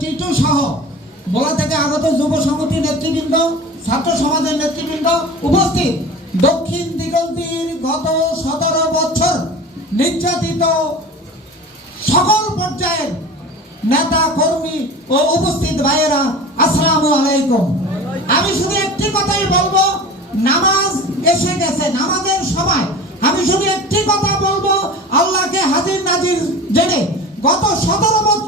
টিটু সহ বলা থেকে আগত যুব সমিতির নেতৃবৃন্দ, ছাত্র সমাজের নেতৃবৃন্দ উপস্থিত। দক্ষিণ দিগন্তীর গত সতেরো বছর নির্যাতিত সকল পর্যায়ের নেতা, কর্মী ও উপস্থিত ভাইয়েরা, আসসালামু আলাইকুম। আমি শুধু একটি কথাই বলব, নামাজ এসে গেছে, নামাজের সময়। আমি শুধু একটি কথা বলব, আল্লাহকে হাজির নাজির জেনে গত সতেরো বছর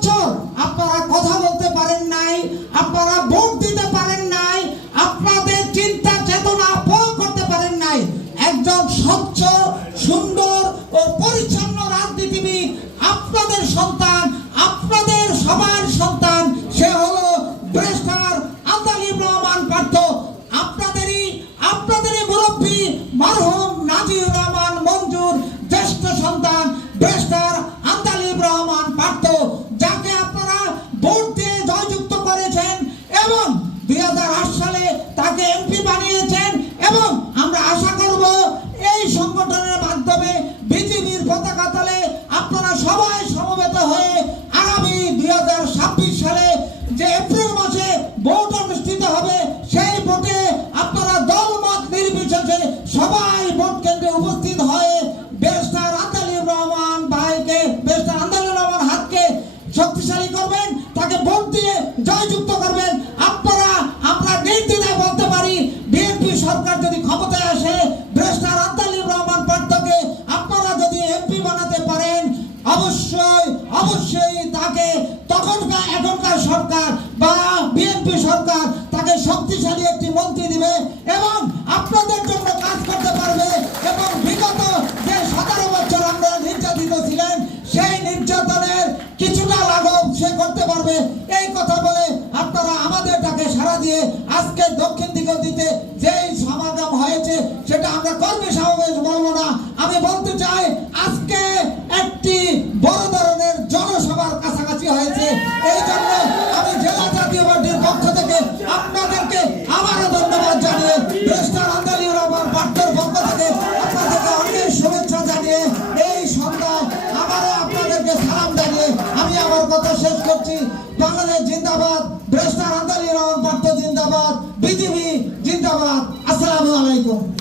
সন্তান, আপনাদের সবার সন্তান, সে হলো ব্রেস্টার আন্দালিব রহমান পার্থ। আপনাদেরই আপনাদেরই মুরব্বী মারহুম নাজির রহমান মঞ্জুর জ্যেষ্ঠ সন্তান, ব্রেস্টার আন্দালিব রহমান পার্থ, যাকে আপনারা ভোট দিয়ে জয়যুক্ত করেছেন এবং দুই হাজার আট সালে তাকে এমপি বানিয়েছেন এবং আমরা আশা করব এই সংগঠনের মাধ্যমে বিজেপির পতাকা তলে শক্তিশালী করবেন, তাকে ভোট দিয়ে জয়যুক্ত করবেন। আপনারা, আমরা নির্দ্বিধায় বলতে পারি, বিএনপি সরকার যদি ক্ষমতায় আসে, ব্রেস্টার রহমান পার্থকে আপনারা যদি এমপি বানাতে পারেন, অবশ্যই অবশ্যই তাকে তখনকার, এখনকার সরকার বা বিএনপি সরকার তাকে শক্তিশালী একটি মন্ত্রী দিবে এবং আপনাদের জন্য কাজ করতে পারবে এবং বিগত যে সতেরো বছর আমরা নির্যাতিত ছিলেন, সেই নির্যাতনের কিছুটা লাঘব সে করতে পারবে এই কথা বলে আপনারা আমাদের ডাকে সাড়া দিয়ে আজকে দক্ষিণ দিকে যেই সমাগম হয়েছে, সেটা আমরা কর্মী সমাবেশ বলব না। আমি বলতে চাই, আজকে একটি বড় ধরনের জনসভার কাছাকাছি হয়েছে। এই জন্য আমি জেলা জাতীয় পার্টির পক্ষ থেকে আপনাদেরকে আবারও ধন্যবাদ জানিয়ে ব্রেস্টার আন্দালি রহমান পার্থের পক্ষ থেকে আপনাদেরকে অনেক শুভেচ্ছা জানিয়ে এই সন্ধ্যায় আবারও আপনাদেরকে সালাম জানিয়ে আমি আমার কথা শেষ করছি। বাংলাদেশ জিন্দাবাদ ব্রেস্টার আন্দালি রহমান পার্থ জিন্দাবাদ বিজেপি জিন্দাবাদ আসসালামু আলাইকুম